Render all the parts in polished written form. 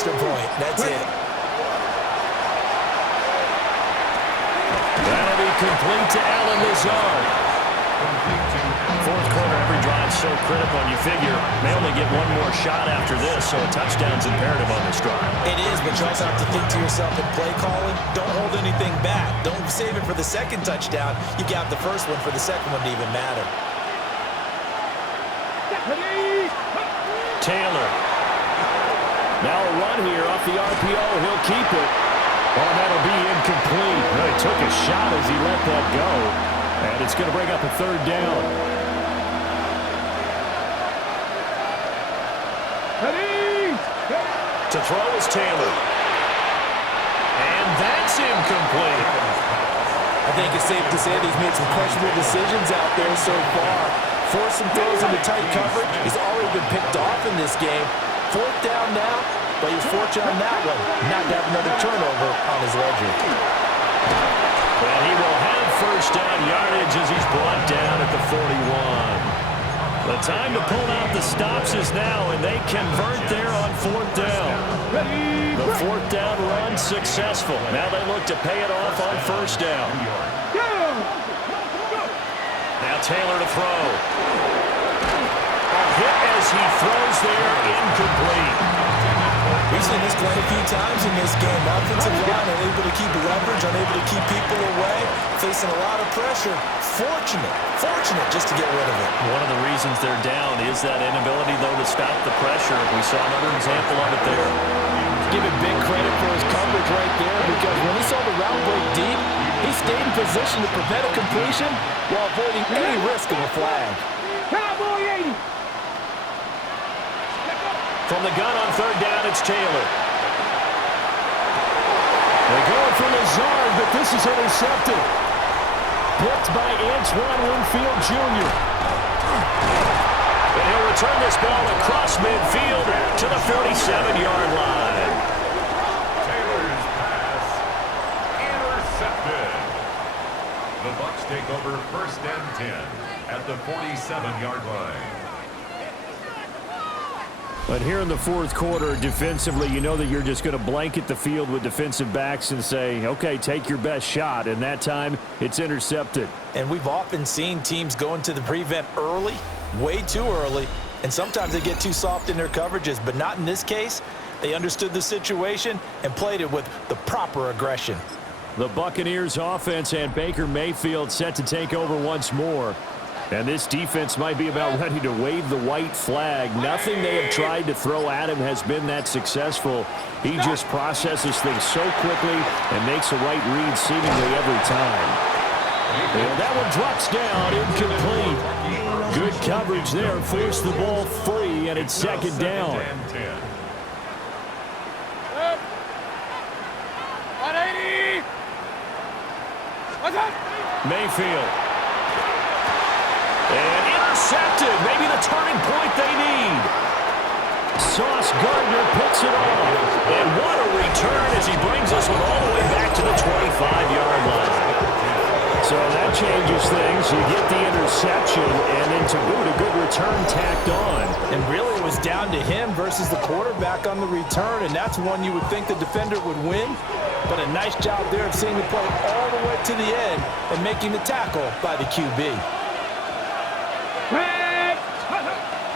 extra point. That's it. That'll be complete to Alan Lazard. Fourth quarter, every drive so critical, and you figure they only get one more shot after this, so a touchdown's imperative on this drive. It is, but you also have to think to yourself in play calling, don't hold anything back. Don't save it for the second touchdown. You got the first one for the second one to even matter. Taylor. Now a run here off the RPO. He'll keep it. Oh, that'll be incomplete. He took a shot as he let that go. And it's going to bring up a third down. To throw is Taylor. And that's incomplete. I think it's safe to say that he's made some questionable decisions out there so far. Forced some throws into tight coverage. He's already been picked off in this game. Fourth down now, but he's fortunate on that one not to have another turnover on his ledger. Well, he will have first down yardage as he's brought down at the 41. The time to pull out the stops is now, and they convert there on fourth down. The fourth down run successful. Now they look to pay it off on first down. Now Taylor to throw. A hit as he throws there, incomplete. We've seen this quite a few times in this game. Offensive line unable to keep leverage, unable to keep people away, facing a lot of pressure. Fortunate just to get rid of it. One of the reasons they're down is that inability, though, to stop the pressure. We saw another example of it there. Give him big credit for his coverage right there, because when he saw the route break deep, he stayed in position to prevent a completion while avoiding any risk of a flag. Cowboy 80. From the gun on third down, it's Taylor. They go for Lazard, but this is intercepted. Picked by Antoine Winfield Jr. And he'll return this ball across midfield to the 47-yard line. Taylor's pass intercepted. The Bucs take over first and 10 at the 47-yard line. But here in the fourth quarter, defensively, you know that you're just going to blanket the field with defensive backs and say, okay, take your best shot. And that time, it's intercepted. And we've often seen teams go into the prevent early, way too early, and sometimes they get too soft in their coverages. But not in this case. They understood the situation and played it with the proper aggression. The Buccaneers offense and Baker Mayfield set to take over once more. And this defense might be about ready to wave the white flag. Nothing they have tried to throw at him has been that successful. He just processes things so quickly and makes a right read seemingly every time. And that one drops down, incomplete. Good coverage there, forced the ball free, and it's second down. Mayfield. And intercepted. Maybe the turning point they need. Sauce Gardner picks it off. And what a return as he brings us one all the way back to the 25-yard line. So that changes things. You get the interception, and then to boot, a good return tacked on. And really it was down to him versus the quarterback on the return, and that's one you would think the defender would win. But a nice job there of seeing the play all the way to the end and making the tackle by the QB.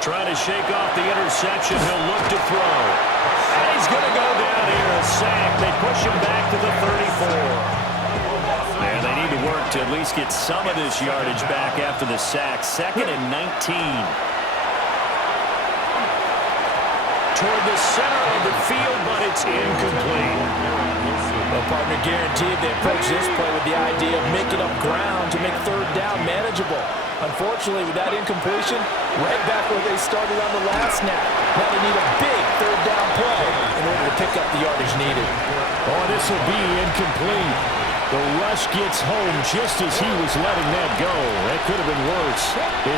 Trying to shake off the interception. He'll look to throw. And he's going to go down here, a sack. They push him back to the 34. And they need to work to at least get some of this yardage back after the sack. Second and 19. Toward the center of the field, but it's incomplete. Well, partner, guaranteed they approach this play with the idea of making up ground to make third down manageable. Unfortunately, with that incompletion, right back where they started on the last snap. Now they need a big third down play in order to pick up the yardage needed. Oh, this will be incomplete. The rush gets home just as he was letting that go. That could have been worse.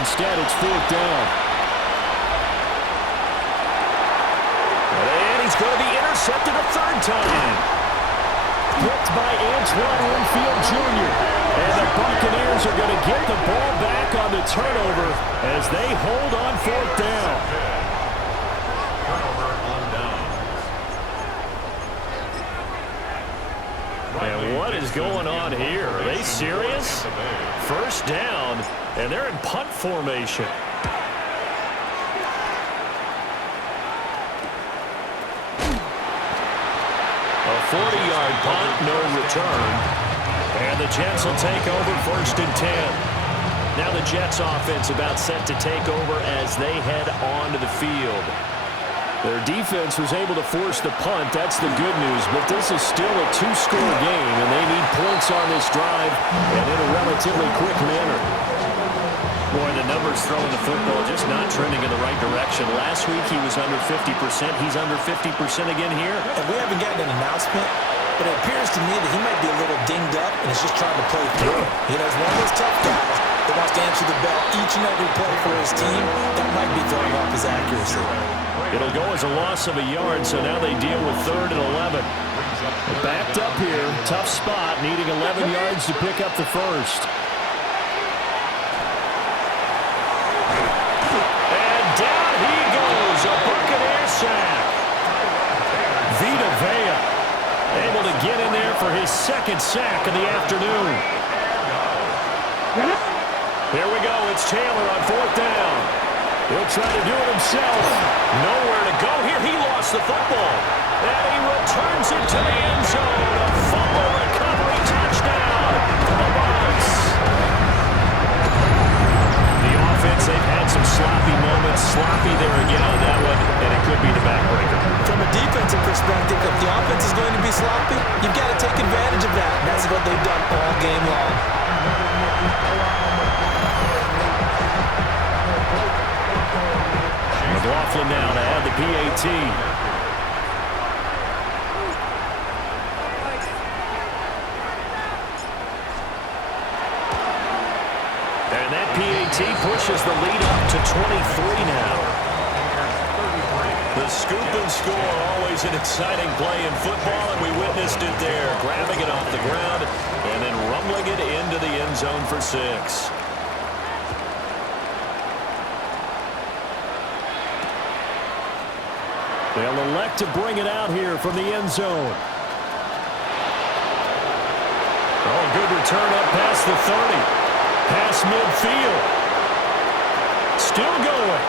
Instead, it's fourth down. And he's going to be intercepted a third time. Picked by Antoine Winfield Jr. And the Buccaneers are going to get the ball back on the turnover as they hold on fourth down. Turnover on downs. And what is going on here? Are they serious? First down, and they're in punt formation. A 40-yard punt, no return. And the Jets will take over 1st and 10. Now the Jets offense about set to take over as they head onto the field. Their defense was able to force the punt. That's the good news. But this is still a 2-score game, and they need points on this drive and in a relatively quick manner. Boy, the numbers throwing the football just not trending in the right direction. Last week he was under 50%. He's under 50% again here. And we haven't gotten an announcement, but it appears to me that he might be a little dinged up and is just trying to play through. You know, he's one of those tough guys that wants to answer the bell each and every play for his team. That might be throwing off his accuracy. It'll go as a loss of a yard, so now they deal with 3rd and 11. They're backed up here. Tough spot, needing 11 yards to pick up the first. And down he goes, a Buccaneer sack. Vita Vea able to get in there for his 2nd sack of the afternoon. Here we go. It's Taylor on 4th down. He'll try to do it himself. Nowhere to go here. He lost the football. And he returns it to the end zone. A fumble recovery touchdown to the Bucs. The offense, they've had some sloppy moments. Sloppy there again on that one, and it could be the backbreaker. From a defensive perspective, if the offense is going to be sloppy, you've got to take advantage of that. And that's what they've done all game long. McLaughlin now to add the PAT. And that PAT pushes the lead up to 23 now. The scoop and score, always an exciting play in football, and we witnessed it there, grabbing it off the ground and then rumbling it into the end zone for 6. They'll elect to bring it out here from the end zone. Oh, good return up past the 30. Past midfield. Still going.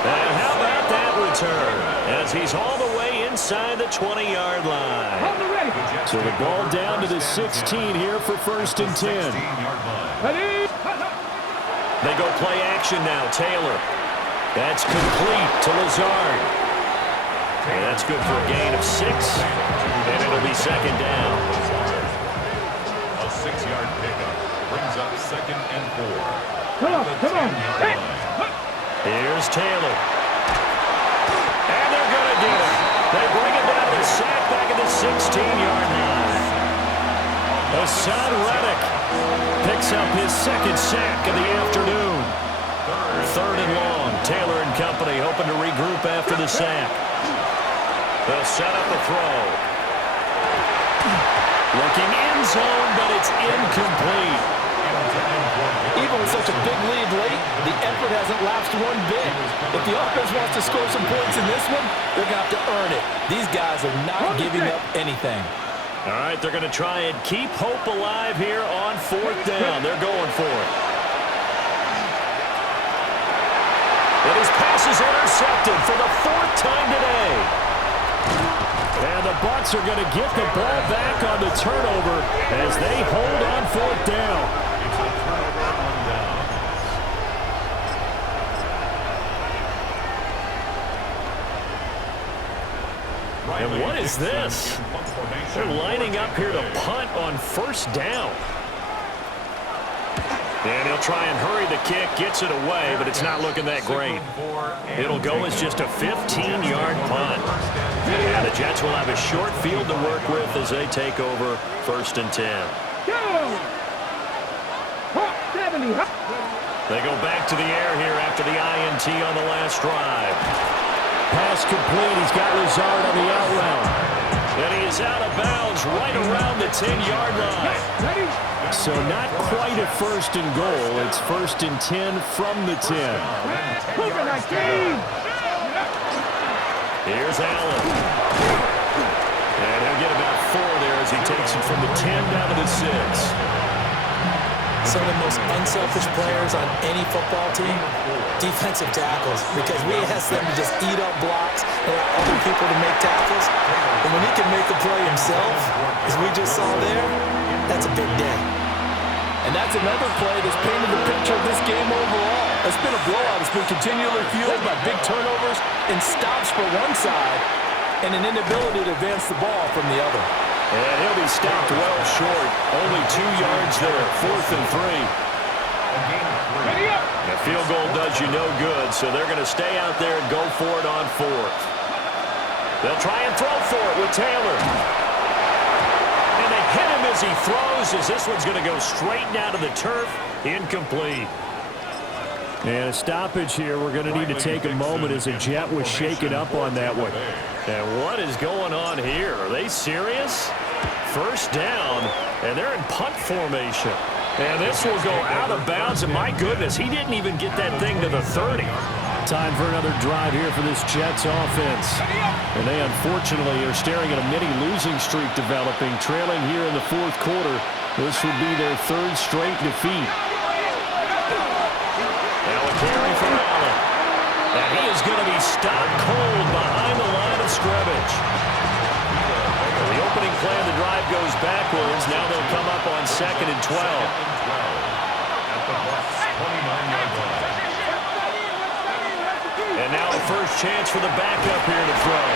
And how about that return? As he's all the way inside the 20-yard line. So the ball down to the 16 here for 1st and 10. They go play action now. Taylor. That's complete to Lazard. And that's good for a gain of 6. And it'll be 2nd down. A 6-yard pickup brings up 2nd and 4. Come on. Here's Taylor. And they're going to get it. They bring it down to the sack back at the 16-yard line. Hassan Reddick picks up his 2nd sack of the afternoon. 3rd and long. Taylor and company hoping to regroup after the sack. They'll set up a throw. Looking end zone, but it's incomplete. Even with such a big lead late, the effort hasn't lapsed one bit. If the offense wants to score some points in this one, they're going to have to earn it. These guys are not giving up anything. All right, they're going to try and keep hope alive here on 4th down. They're going for it. And his pass is intercepted for the 4th time today. And the Bucs are going to get the ball back on the turnover as they hold on 4th down. It's a turnover on down. And what is this? They're lining up here to punt on 1st down. And he'll try and hurry the kick, gets it away, but it's not looking that great. It'll go as just a 15-yard punt. And the Jets will have a short field to work with as they take over 1st and 10. They go back to the air here after the INT on the last drive. Pass complete. He's got Lazard on the out route. And he is out of bounds right around the 10-yard line. So not quite a 1st and goal. It's 1st and 10 from the 10. Here's Allen. And he'll get about 4 there as he takes it from the 10 down to the 6. Some of the most unselfish players on any football team, defensive tackles, because we ask them to just eat up blocks and allow other people to make tackles. And when he can make a play himself, as we just saw there, that's a big day. And that's another play that's painted the picture of this game overall. It's been a blowout. It's been continually fueled by big turnovers and stops for one side and an inability to advance the ball from the other. And he'll be stopped well short. Only 2 yards there, 4th and 3. The field goal does you no good, so they're going to stay out there and go for it on 4th. They'll try and throw for it with Taylor. And they hit him as he throws, as this one's going to go straight down to the turf. Incomplete. And a stoppage here. We're going to need to take a moment as a Jet was shaken up on that one. And what is going on here? Are they serious? First down, and they're in punt formation. And this will go out of bounds, and my goodness, he didn't even get that thing to the 30. Time for another drive here for this Jets offense. And they unfortunately are staring at a mini losing streak developing, trailing here in the 4th quarter. This would be their 3rd straight defeat. Now a carry for Allen. And he is going to be stopped cold behind the line of scrimmage. The opening play of the drive goes backwards. Now they'll come up on 2nd and 12. And now the first chance for the backup here to throw.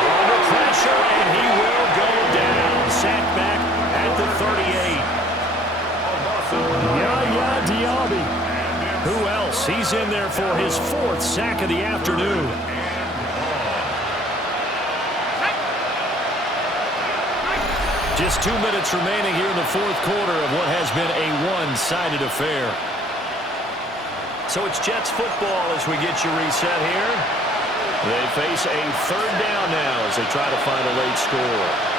Under pressure, and he will go down. Sacked back at the 38. Yaya Diaby. Who else? He's in there for his 4th sack of the afternoon. Just 2 minutes remaining here in the 4th quarter of what has been a one-sided affair. So it's Jets football as we get you reset here. They face a 3rd down now as they try to find a late score.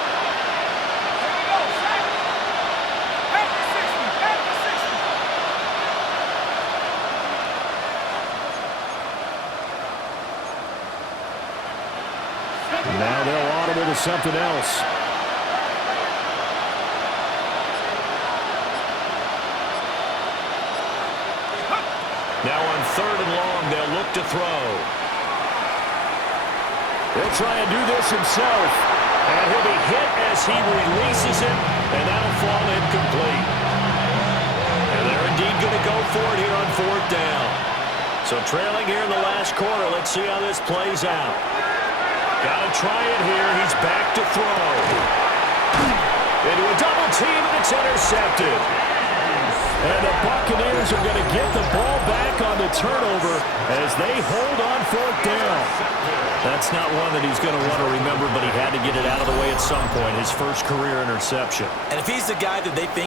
Now they'll audible to something else. Now on 3rd and long, they'll look to throw. He'll try and do this himself. And he'll be hit as he releases it, and that'll fall incomplete. And they're indeed going to go for it here on 4th down. So trailing here in the last quarter, let's see how this plays out. Got to try it here. He's back to throw. Into a double team, and it's intercepted. And the Buccaneers are going to get the ball back on the turnover as they hold on 4th down. That's not one that he's going to want to remember, but he had to get it out of the way at some point. His first career interception. And if he's the guy that they think